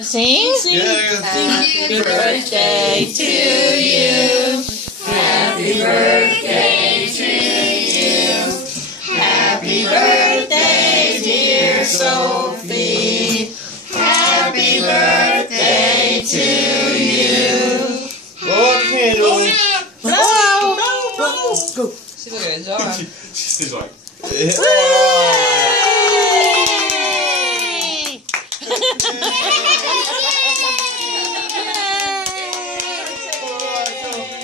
Sing? Yeah. Happy birthday to you. Happy birthday to you. Happy birthday, dear Sophie. Happy birthday to you. Blow up candles. No. Go. She look at his arm. She's like,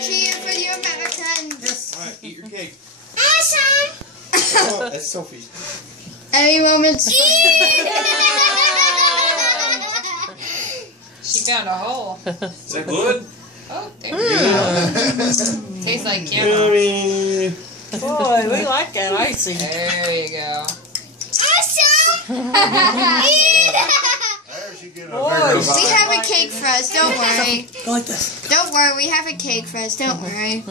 Cheer for your marathon. alright, eat your cake. Awesome. Oh, that's Sophie. Any moments. She found a hole. Is that good? Oh, there you go. Tastes like camel. Yummy. Boy, we like that icing. There you go. Awesome. Boy, We have a cake for us. Don't worry. go like this. Don't worry. We have a cake for us. Don't worry.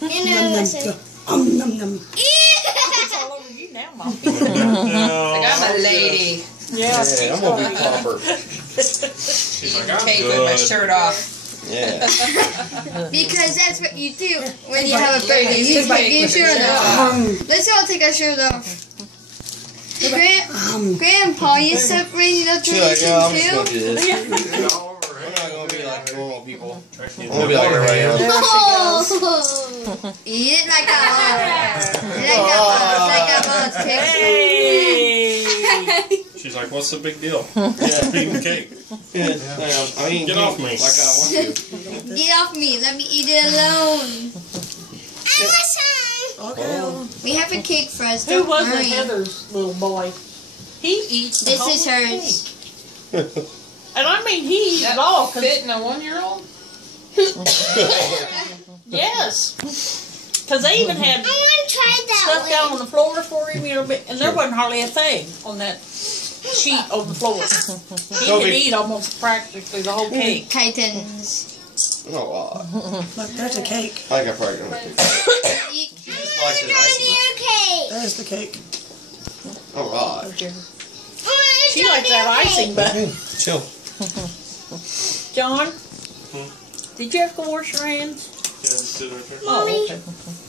Num, num, num. It's all over you now, Mom. Like I'm a lady. Yeah. Yeah, I'm gonna be proper. Eating like, I'm cake with my good. shirt off. Yeah. because that's what you do when you have a birthday. You Take take cake your with your shirt shirt off. Let's all take our shirt off. Grandpa, you separating the She's like, yeah, I'm just gonna tradition do this. Yeah. We're not gonna be like normal people. I'm gonna be like everybody too? else. Oh. Eat it like a boss. Hey. She's like, what's the big deal? Yeah. Eating cake. Yeah. I mean, Get off me. Like I want to. Get off me. Let me eat it alone. Okay. We have a cake for us. Who Don't was worry. Heather's little boy? He eats the This whole is hers. cake. And I mean, he eats That it all. 'Cause fit in a 1-year-old? yes. Because they even had I want to try stuff down on the floor for him, you know, and there wasn't hardly a thing on that sheet on the floor. He could eat almost practically the whole cake. Titans. Oh, wow. Look, there's a cake. I think I probably gonna pick Eat. just likes it icing. cake. There's the cake. Alright. She likes that icing, but Chill. John, did you have to wash your hands? Yeah, just sit right there. Oh, okay.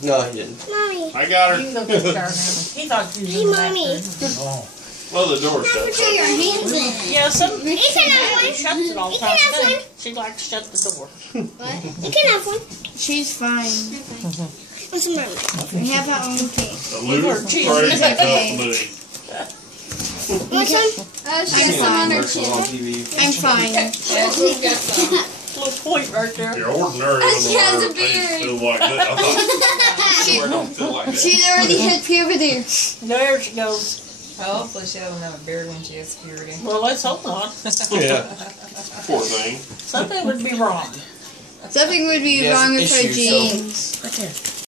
No, he didn't. Mommy. I got You her. can go get the shower now. He thought you was in the bathroom. Well, the door's shut. Put your hands in. Yeah, some You can have she one. shuts it all the You time. can have too. one. She likes to shut the door. What? You can have one. She's fine. What's the matter? We have our own cake. The loot Or cheese. crazy Okay. tough Louie. What's some? She's fine. commercials on TV. I'm fine. Yeah, she's got some. Little point right there. You're ordinary. She has a I beard. feel like that. I thought, I don't feel like that. She's already had puberty. There she goes. Well, hopefully she doesn't have a beard when she has puberty. Well, let's hope not. Yeah. Poor thing. Something would be wrong. Something would be Yes, wrong with her issues, so- genes. Right there.